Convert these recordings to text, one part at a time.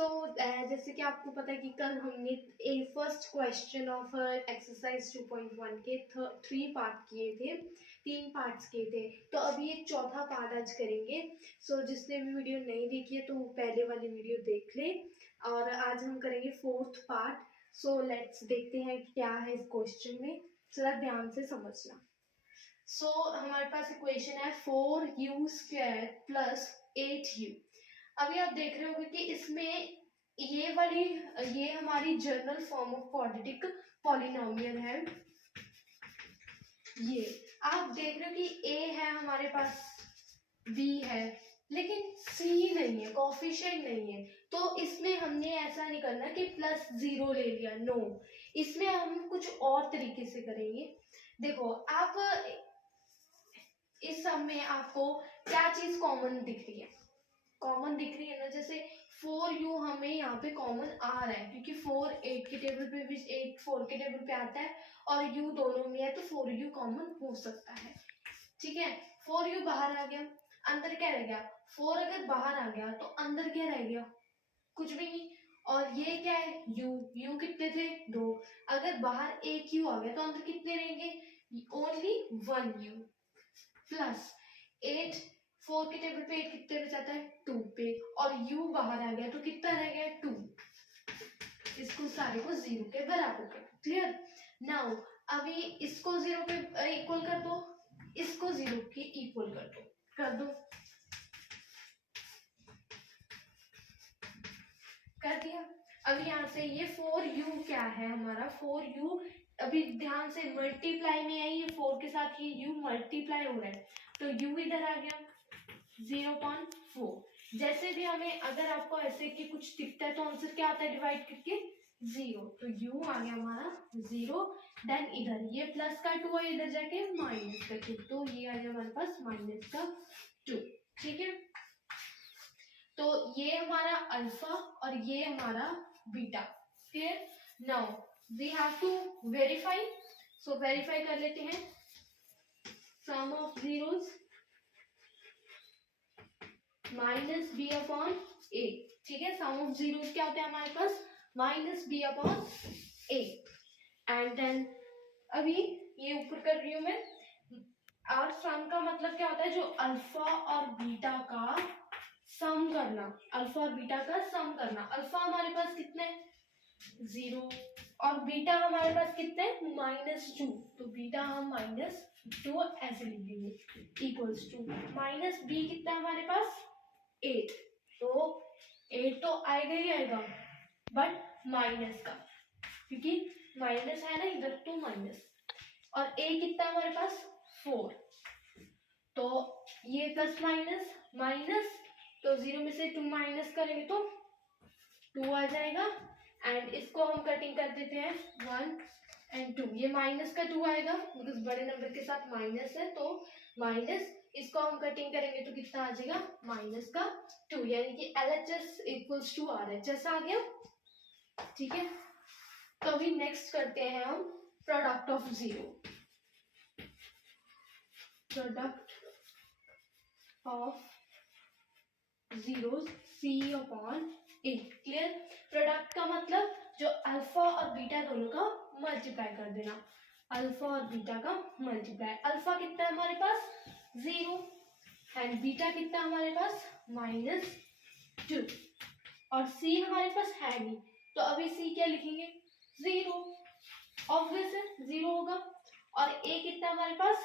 जैसे कि आपको पता है कि कल हमने फर्स्ट क्वेश्चन ऑफ एक्सरसाइज 2.1 के 3 पार्ट किए थे, 3 पार्ट्स किए थे। तो अभी एक चौथा पार्ट आज करेंगे। जिसने भी वीडियो नहीं देखी है तो वो पहले वाली वीडियो देख ले। और आज हम करेंगे 4th पार्ट। लेट्स देखते हैं क्या है इस क्वेश्चन में, जरा ध्यान से समझना। हमारे पास इक्वेशन है 4u² प्लस 8u। अभी आप देख रहे होंगे कि इसमें ये हमारी general form of quadratic polynomial है। ये आप देख रहे हो कि a है हमारे पास, b है, लेकिन c नहीं है, कोफिशिएंट नहीं है। तो इसमें हमने ऐसा नहीं करना कि +0 ले लिया, नो। इसमें हम कुछ और तरीके से करेंगे। देखो आप इस सब में आपको क्या चीज कॉमन दिख रही है? कॉमन दिख रही है ना, जैसे 4u हमें यहाँ पे कॉमन आ रहा है क्योंकि 4 8 के टेबल पे भी 8 4 के टेबल पे आता है और u दोनों में है, तो 4u कॉमन हो सकता है। ठीक है, 4u बाहर आ गया, अंदर क्या रह गया? 4 अगर बाहर आ गया तो अंदर क्या रह गया? कुछ भी नहीं। और ये क्या है? u कितने थे? 2। अगर बाहर एक u आ गया तो अंदर कितने रहेंगे? ओनली 1u प्लस 8 4 के टेबल पे 8 कितने पे जाता है? 2 पे, और u बाहर आ गया तो कितना रह गया? 2। इसको सारे को 0 के बराबर कर दो। क्लियर? नाउ अभी इसको 0 के इक्वल कर दो, इसको 0 के इक्वल कर दो। कर दिया। अभी यहाँ से ये 4u क्या है हमारा? 4u अभी ध्यान से मल्टीप्लाई में है, ये 4 के साथ ये u मल्टीप्लाई हो रहा है, तो u इधर आ गया 0.4। जैसे भी हमें अगर आपको ऐसे कि कुछ दिखता है तो आंसर क्या आता है डिवाइड करके? 0। तो u आ गया हमारा 0। देन इधर ये प्लस का 2 है, इधर जाके माइनस का 2, तो ये आ गया हमारे पास माइनस का 2। ठीक है, तो ये हमारा अल्फा और ये हमारा beta. Clear? Now we have to verify. Verify कर लेते हैं। Sum of zeros minus b upon a. ठीक है, सम ऑफ जीरोस क्या होता है हमारे पास? Minus b upon a. And then अभी ये ऊपर कर रही हूं मैं। और सम का मतलब क्या होता है? जो अल्फा और बीटा का सम करना, अल्फा और बीटा का सम करना। अल्फा हमारे पास कितने? 0, और बीटा हमारे पास कितने? -2। तो बीटा हम -2 ऐसे लिख देंगे इक्वल्स टू माइनस बी कितना हमारे पास? 8। तो 8 तो आएगा ही आएगा, बट माइनस का, क्योंकि माइनस है ना इधर, तो माइनस। और a कितना हमारे पास? 4। तो ये प्लस माइनस माइनस, तो 0 में से 2 माइनस करेंगे तो 2 आ जाएगा। एंड इसको हम कटिंग कर देते हैं 1 और 2। ये माइनस का 2 आएगा बिकॉज बड़े नंबर के साथ माइनस है, तो माइनस, इसको हम कटिंग करेंगे तो कितना आ जाएगा? माइनस का 2, यानी कि LHS इक्वल्स टू RHS आ गया। ठीक है, तो अभी नेक्स्ट करते हैं हम product of zero. Product of zeros C upon A। Clear? Product का मतलब जो अल्फा और बीटा दोनों का मल्टीप्लाई कर देना, अल्फा और बीटा का मल्टीप्लाई। अल्फा कितना है हमारे पास? 0, एंड बीटा कितना हमारे पास? -2, और C हमारे पास है नहीं, तो अभी C क्या लिखेंगे? 0, ऑब्वियस है 0 होगा। और A कितना हमारे पास?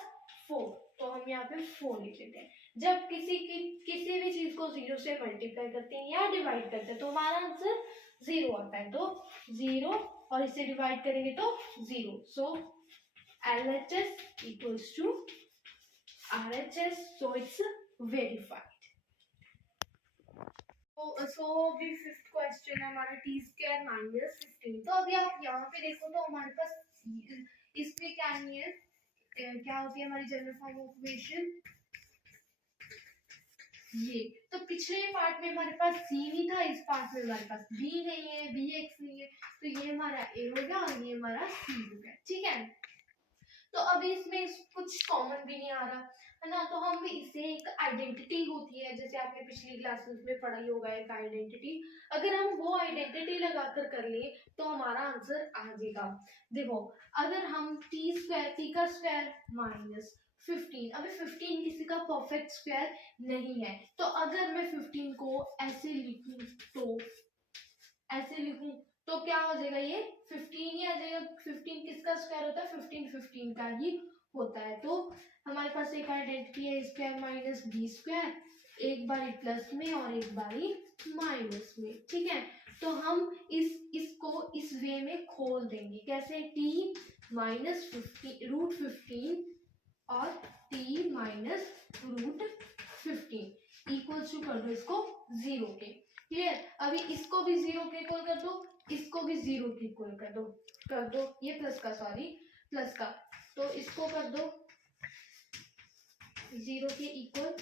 4, तो हम यहाँ पे 4 लिख लेते हैं। जब किसी भी चीज को 0 से मल्टीप्लाई करते हैं या डिवाइड करते हैं तो हमारा आंसर 0 आता है, तो 0 और इसे डिवाइड करेंगे तो 0। So LHS equals to RHS, so it's verified. So अभी 5th क्वेश्चन है हमारा t² -15। तो अभी आप यहाँ पे देखो तो हमारे पास इसमें क्या नहीं है, क्या होती है हमारी जनरल फॉर्म ऑफ इक्वेशन? ये तो पिछले पार्ट में हमारे पास c नहीं था, इस पार्ट में हमारे पास b नहीं है, bx नहीं है, तो ये हमारा a हो गया और ये हमारा c हो गया। ठीक है, तो अभी इसमें कुछ कॉमन भी नहीं आ रहा है ना, तो हम इसे एक आइडेंटिटी होती है, जैसे आपने पिछली क्लासेस में पढ़ा ही होगा एक आइडेंटिटी, अगर हम वो आइडेंटिटी लगाकर कर ले तो हमारा आंसर आ जाएगा। देखो अगर हम t का स्क्वायर माइनस 15, अभी 15 किसी का परफेक्ट स्क्वायर नहीं है, तो अगर मैं 15 को ऐसे लिखूं तो क्या हो जाएगा, ये 15 ही आ जाएगा। 15 किसका स्क्वायर होता है, 15 का ही होता है। तो हमारे पास एक आइडेंटिटी है स्क्वायर माइनस बी स्क्वायर, एक बारी प्लस में और एक बारी माइनस में, ठीक है। तो हम इसको इस वे में खोल देंगे, कैसे, t माइनस रूट 15 और t minus root 15 equal to कर दो इसको 0 के। क्लियर, अभी इसको भी 0 के इक्वल कर दो, इसको भी 0 के इक्वल कर दो ये प्लस का, सॉरी प्लस का, तो इसको कर दो 0 के इक्वल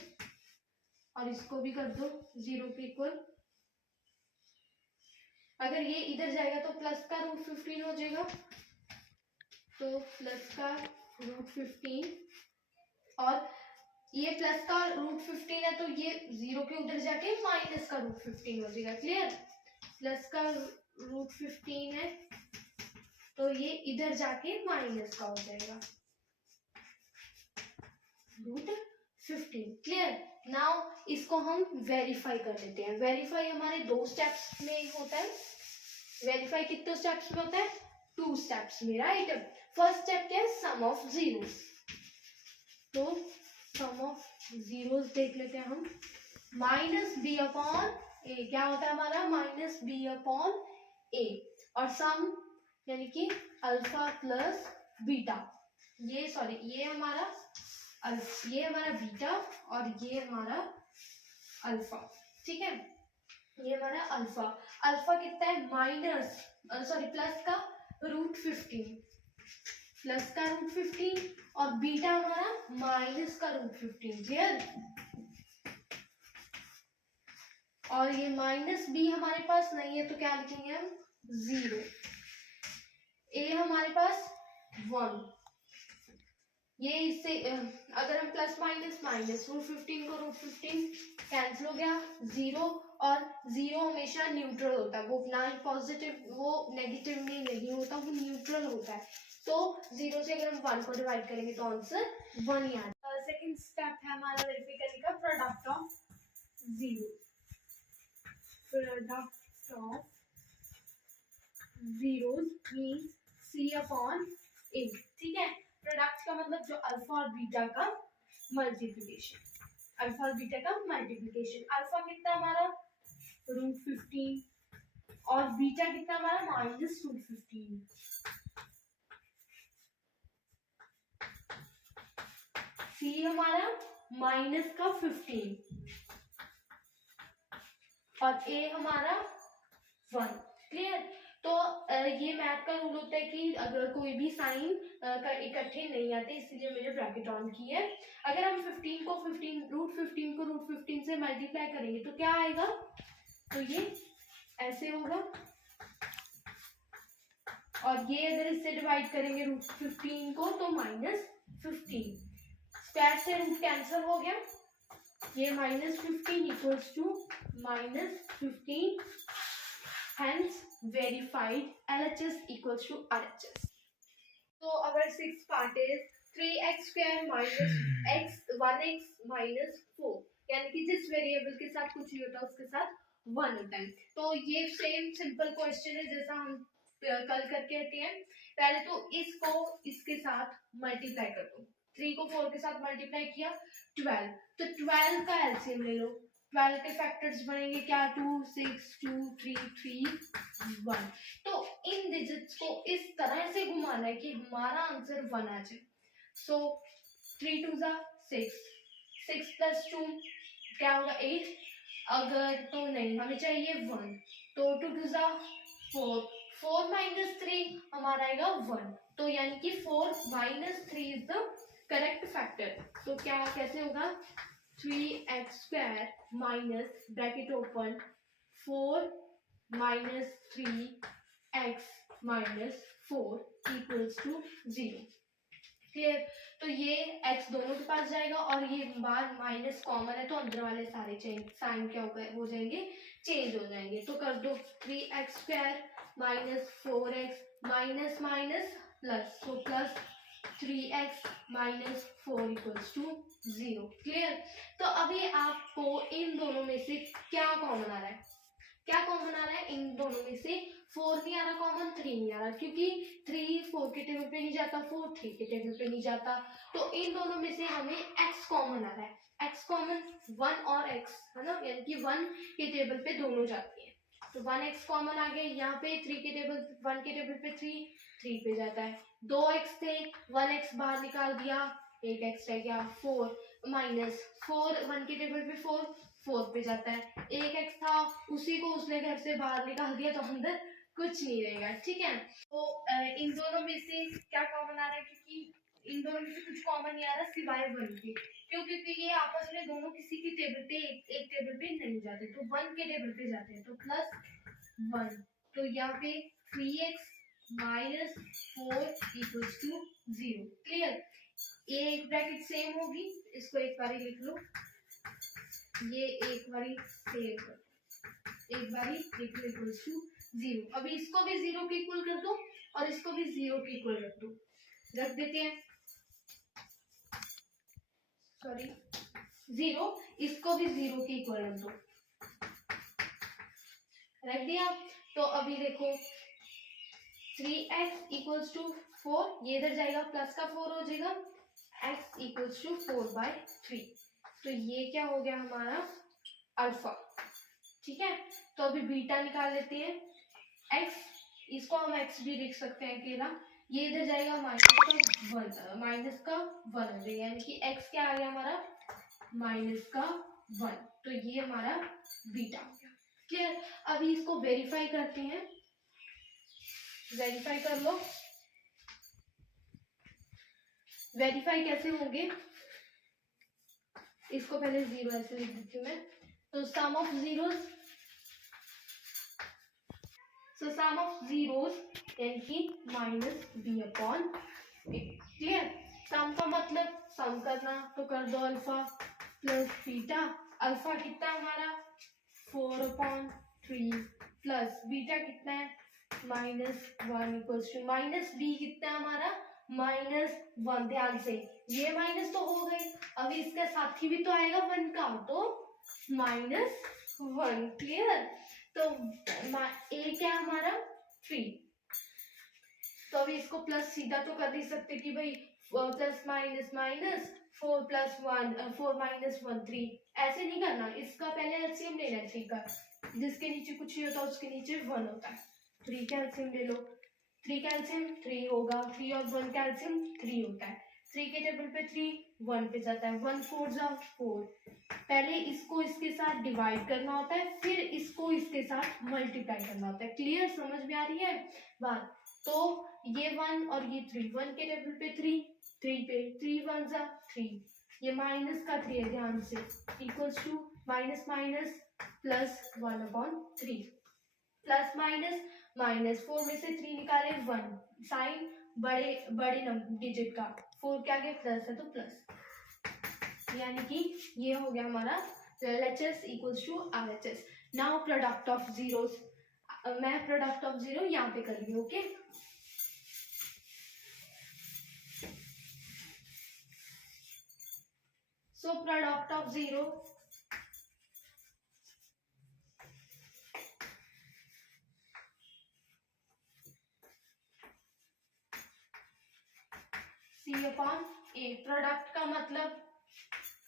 और इसको भी कर दो 0 के इक्वल। अगर ये इधर जाएगा तो प्लस का रूट 15 हो जाएगा, तो प्लस का रूट 15 और ये प्लस का रूट 15 है तो ये 0 के उधर जाके माइनस का रूट 15 हो जाएगा। क्लियर, प्लस का रूट 15 है तो ये इधर जाके माइनस का हो जाएगा रूट 15। क्लियर, नाउ इसको हम वेरीफाई कर लेते हैं। वेरीफाई हमारे 2 स्टेप्स में होता है। वेरीफाई कितने स्टेप्स में होता है, 2 स्टेप्स में, राइट। फर्स्ट स्टेप क्या है, सम ऑफ जीरोस, तो सम ऑफ जीरोस देख लेते हैं हम। माइनस बी अपॉन ए क्या होता है हमारा, माइनस बी अपॉन ए, और सम यानी कि अल्फा प्लस बीटा, ये सॉरी ये हमारा बीटा और ये हमारा अल्फा, ठीक है। ये हमारा अल्फा, अल्फा कितना है, माइनस सॉरी प्लस का रूट 15, प्लस का रूट 15 और बीटा हमारा माइनस का रूट 15। क्लियर, और ये माइनस बी हमारे पास नहीं है तो क्या लिखेंगे हम, 0। ए हमारे पास 1, ये इससे अगर हम प्लस माइनस माइनस रूट 15 को रूट 15 कैंसिल हो गया, 0, और 0 हमेशा न्यूट्रल होता है, वो ना पॉजिटिव वो नेगेटिव में नहीं होता, वो न्यूट्रल होता है। तो 0 से अगर हम 1 को डिवाइड करेंगे तो आंसर 1 ही आता है। सेकंड स्टेप है हमारा वेरीफाई करने का, product of zero, product of zeros means c upon a, ठीक है। प्रोडक्ट का मतलब जो अल्फा और बीटा का मल्टीप्लिकेशन, अल्फा और बीटा का मल्टीप्लिकेशन। अल्फा कितना हमारा रूट 15 और बीटा कितना हमारा माइनस रूट 15। सी हमारा माइनस का 15 और ए हमारा 1। क्लियर, तो ये मैथ का रूल होता है कि अगर कोई भी साइन इकट्ठे नहीं आते, इसलिए मैंने ब्रैकेट ऑन की है। अगर हम 15 को रूट 15 से मल्टीप्लाई करेंगे तो क्या आएगा, तो ये ऐसे होगा, और ये अगर इससे डिवाइड करेंगे रूट 15 को तो माइनस 15, स्क्वायर से रूट कैंसिल हो गया, ये minus 15 equals to minus 15, hence verified LHS equals to RHS. So our sixth part is 3x square minus x 1x minus 4, यानी कि जिस वेरिएबल के साथ कुछ ही होता है उसके साथ 1 होता है। तो ये सेम सिंपल क्वेश्चन है जैसा हम कल करके आते हैं। पहले तो इसको इसके साथ मल्टीप्लाई कर दो, 3 को 4 के साथ मल्टीप्लाई किया 12, तो 12 का एलसीएम ले लो। 12 के फैक्टर्स बनेंगे क्या, 2 6 2 3 3 1। तो इन डिजिट्स को इस तरह से घुमाना है कि हमारा आंसर 1 आ जाए। सो 3 2 6, 6 प्लस 2 क्या होगा 8, अगर तो नहीं हमें चाहिए 1, तो 2 2 4, 4 माइनस 3 हमारा आएगा 1, तो यानी कि 4 minus 3 is the correct factor. तो क्या कैसे होगा, 3x square minus bracket open 4 minus 3x minus 4 equals to 0। Clear. तो ये x दोनों के पास जाएगा और ये बार माइनस कॉमन है तो अंदर वाले सारे चेंज साइन क्या हो जाएंगे, चेंज हो जाएंगे। तो कर दो 3x² minus 4x minus minus plus, तो plus 3x minus 4 equals to 0। Clear. तो अभी आपको इन दोनों में से क्या कॉमन आ रहा है, क्या कॉमन आ रहा है इन दोनों में से? 4 नहीं आ रहा कॉमन, 3 नहीं आ रहा, क्योंकि 3 4 के टेबल पे नहीं जाता, 4 3 के टेबल पे नहीं जाता। तो इन दोनों में से हमें x कॉमन आ रहा है, x कॉमन 1 और x है ना, यानी कि 1 के टेबल पे दोनों जाती है। तो 1x कॉमन आ गया, यहाँ पे 3 के टेबल 1 के टेबल पे 3 पे जाता है। 2x थे, 1x बाहर निकाल दिया, एक x रह गया 4 माइनस 4 1 के टेबल पे 4 पे जाता है। एक x था उसी को उसने घर से बाहर निकाल दिया तो अंदर कुछ नहीं रहेगा। ठीक है। तो इन दोनों में से क्या कॉमन आ रहा है, क्योंकि इन दोनों में से कुछ कॉमन नहीं आ रहा सिवाय 1 के, क्योंकि ये आपस में दोनों किसी की टेबल पे एक टेबल पे नहीं जाते, तो 1 के टेबल पे जाते हैं। तो प्लस 1, तो यहाँ पे 3x minus 4 equals to 0। Clear. ये एक ब्रैकेट सेम होगी, इसको एक बार लिख लो, ये एक बारी सेव कर, एक बारी इक्वल्स टू 0। अभी इसको भी 0 के इक्वल कर दो और इसको भी 0 के इक्वल रख दो, रख देते हैं, सॉरी 0, इसको भी 0 के इक्वल रख दो, रख दिया। तो अभी देखो 3x इक्वल्स टू 4, ये इधर जाएगा प्लस का 4 हो जाएगा, x इक्वल्स टू 4/3। तो ये क्या हो गया हमारा अल्फा। ठीक है। तो अभी बीटा निकाल लेते हैं, x, इसको हम x भी लिख सकते हैं अकेला, ये इधर जाएगा माइनस का 1 हो जाएगा, यानी कि x क्या आ गया हमारा माइनस का 1। तो ये हमारा बीटा हो गया। क्लियर। अभी इसको वेरीफाई करते हैं, वेरीफाई कर लो। वेरीफाई कैसे होंगे, इसको पहले 0 ऐसे लिख देती हूँ मैं। तो sum of zeros, so sum of zeros यानी कि minus b upon a. Clear. Sum का मतलब सम करना, तो कर दो अल्फा प्लस बीटा। अल्फा कितना हमारा 4/3 प्लस बीटा कितना है -1 इक्वल्स टू माइनस बी कितना है हमारा -1। ध्यान से ये माइनस तो हो गई, अभी इसका साथी भी तो आएगा 1 का, तो -1। क्लियर। तो ए क्या हमारा 3, तो अभी इसको प्लस सीधा तो कर नहीं सकते कि भाई प्लस माइनस माइनस 4 + 1 4 - 1 3, ऐसे नहीं करना। इसका पहले एलसीएम लेना है 3 का, जिसके नीचे कुछ नहीं होता उसके नीचे 1 होता है। 3 का एलसीएम ले लो, 3 का एलसीएम 3 होगा, 3 और 1 का एलसीएम 3 होता है। 3 के टेबल पे 3 1 पे जाता है, 1 4 जा 4। पहले इसको इसके साथ डिवाइड करना होता है, फिर इसको इसके साथ मल्टीप्लाई करना होता है। क्लियर, समझ में आ रही है बात। तो ये 1 और ये 3, 1 के टेबल पे 3, 3 पे 3 1 जा 3, ये माइनस का 3 है ध्यान से, equals to minus minus plus 1/3, plus minus minus 4 में से 3 निकाले 1, साइन बड़े नंबर डिजिट का, 4 के आगे प्लस है तो प्लस, यानी कि ये हो गया हमारा LHS equals to RHS। Now product of zeros, मैं प्रोडक्ट ऑफ जीरो यहाँ पे कर रही हूँ। Okay, so product of zero, C upon A। Product का मतलब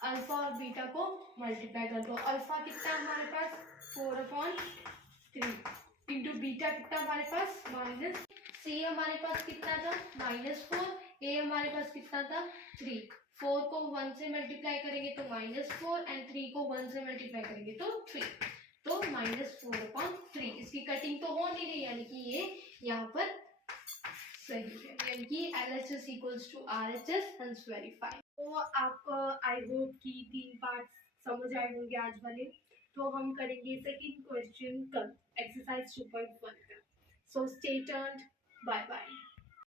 अल्फा और बीटा को मल्टीप्लाई कर दो। अल्फा कितना है हमारे पास 4/3 इंटू बीटा कितना हमारे पास माइनस, C हमारे पास कितना था -4, A हमारे पास कितना था 3। 4 को 1 से मल्टीप्लाई करेंगे तो -4 एंड 3 को 1 से मल्टीप्लाई करेंगे तो 3, तो -4/3। इसकी कटिंग तो हो नहीं रही, यानी कि ये यहाँ पर सही है, यानी कि LHS इक्वल्स टू RHS हंस वेरीफाई। तो आपको आई होप कि 3 पार्ट समझ आए होंगे आज वाले। तो हम करेंगे सेकंड क्वेश्चन कल, एक्सरसाइज 2.1 का। So stay tuned, bye bye.